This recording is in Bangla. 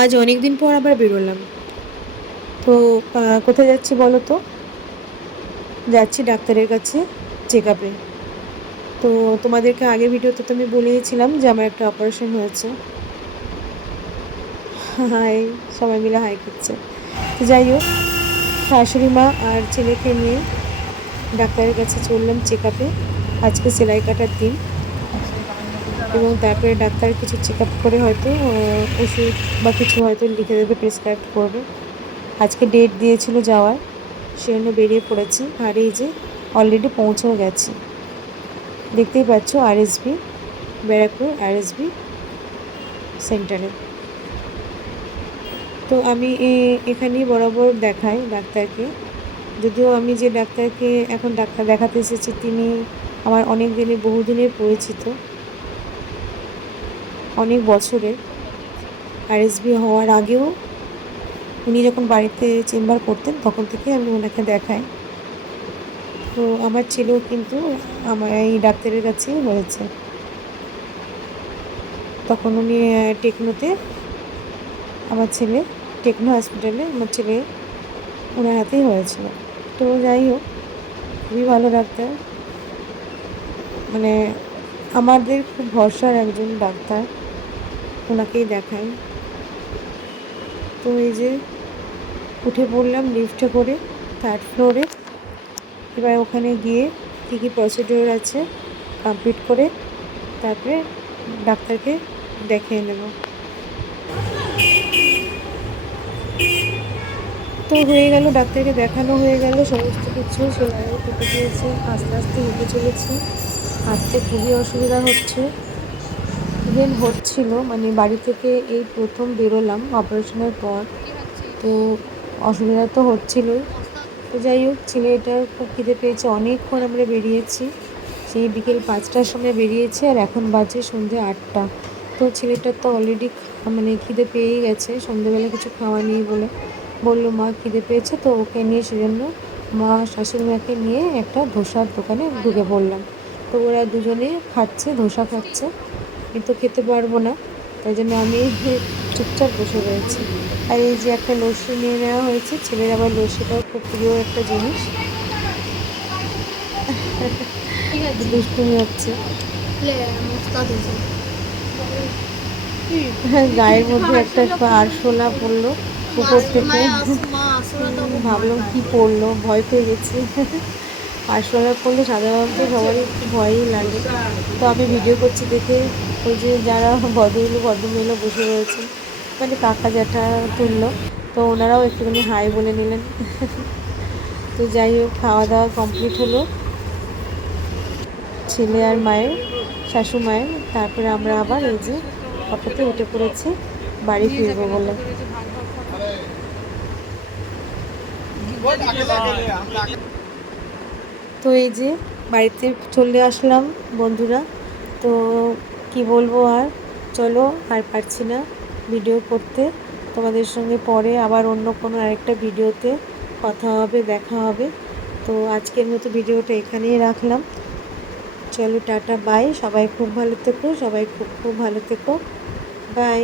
আজ অনেক দিন পর আবার বেরোলাম। তো কোথায় যাচ্ছি বলো তো? যাচ্ছি ডাক্তারের কাছে চেক আপে। তো তোমাদেরকে আগের ভিডিওতে তো আমি বলেইছিলাম যে আমার একটা অপারেশন হয়েছে। হাই, সবাই মিলে হাই করছে। তো যাই হোক, শাশুড়ি মা আর ছেলেকে নিয়ে ডাক্তারের কাছে চললাম চেক আপে। আজকে সেলাই কাটার দিন, এবং তারপরে ডাক্তার কিছু চেক আপ করে হয়তো ওষুধ বা কিছু হয়তো লিখে দেবে, প্রেসক্রাইব করবে। আজকে ডেট দিয়েছিল যাওয়ার, সেজন্য বেরিয়ে পড়েছি। আর এই যে অলরেডি পৌঁছেও গেছি, দেখতেই পাচ্ছ আরএসবি, ব্যারাকপুর আরএসবি সেন্টারে। তো আমি এখানেই বরাবর দেখাই ডাক্তারকে। যদিও আমি যে ডাক্তারকে এখন ডাক্তার দেখাতে এসেছি তিনি আমার অনেক দিনের, বহুদিনের পরিচিত, অনেক বছরের। আরএসবি হওয়ার আগেও উনি যখন বাড়িতে চেম্বার করতেন তখন থেকে আমি ওনাকে দেখাই। তো আমার ছেলেও কিন্তু আমার এই ডাক্তারের কাছেই হয়েছে। তখন উনি টেকনোতে, আমার ছেলে টেকনো হসপিটালে আমার ছেলে ওনার হাতেই হয়েছিল। তো যাই হোক, খুবই ভালো ডাক্তার, মানে আমাদের খুব ভরসার একজন ডাক্তার, ওনাকেই দেখাই। তো এই যে উঠে পড়লাম লিফটে করে 3rd ফ্লোরে। এবার ওখানে গিয়ে কী কী প্রসিডিওর আছে কমপ্লিট করে তারপরে ডাক্তারকে দেখিয়ে নেব। তো হয়ে গেল, ডাক্তারকে দেখানো হয়ে গেল সমস্ত কিছু। সেলাইও কেটে দিয়েছে, আস্তে আস্তে হেঁটে চলেছি। হাঁটতে খুবই অসুবিধা হচ্ছে, ইভেন হচ্ছিল, মানে বাড়ি থেকে এই প্রথম বেরোলাম অপারেশনের পর, তো অসুবিধা তো হচ্ছিলোই। তো যাই হোক, ছেলেটার খুব খিদে পেয়েছে, অনেকক্ষণ আমরা বেরিয়েছি, সেই বিকেল 5টার সময় বেরিয়েছি আর এখন বাজে সন্ধ্যে 8টা। তো ছেলেটার তো অলরেডি মানে খিদে পেয়েই গেছে, সন্ধ্যেবেলা কিছু খাওয়া নেই বলে বললো মা খিদে পেয়েছে। তো ওকে নিয়ে সেজন্য মা শাশুড়ি মাকে নিয়ে একটা ধোসার দোকানে ঢুকে পড়লাম। তো ওরা দুজনে খাচ্ছে, ধোসা খাচ্ছে, কিন্তু খেতে পারবো না, তাই জন্য আমি চুপচাপ বসে রয়েছি। আর এই যে একটা লস্যি নিয়ে নেওয়া হয়েছে, ছেলের আবার লস্যিটাও খুব প্রিয় একটা জিনিস। দুষ্টুমি হচ্ছে, গায়ের মধ্যে একটা আরশোলা পড়লো উপর থেকে। ভাবলাম কি পড়লো, ভয় পেয়ে গেছি। আরশোলা পড়লে সাধারণত সবারই একটু ভয়ই লাগে। তো আমি ভিডিও করছি দেখে ওই যে যারা ভদ্রমহিলা বসে রয়েছেন, মানে কাকা জ্যাঠা তুললো, তো ওনারাও একটুখানি হাই বলে নিলেন। তো যাই হোক, খাওয়া দাওয়া কমপ্লিট হলো ছেলে আর মায়ের, শাশুমায়ের। তারপরে আমরা আবার এই যে অটোতে উঠে পড়েছি বাড়ি ফিরবো বলে। তো এই যে বাড়িতে চলে আসলাম বন্ধুরা। তো কি বলবো আর, চলো আর পারছি না ভিডিও করতে। তোমাদের সঙ্গে পরে আবার অন্য কোনো আরেকটা ভিডিওতে কথা হবে, দেখা হবে। তো আজকের মতো ভিডিওটা এখানেই রাখলাম। চলো টাটা, বাই। সবাই খুব ভালো থেকো, সবাই খুব খুব ভালো থেকো, বাই।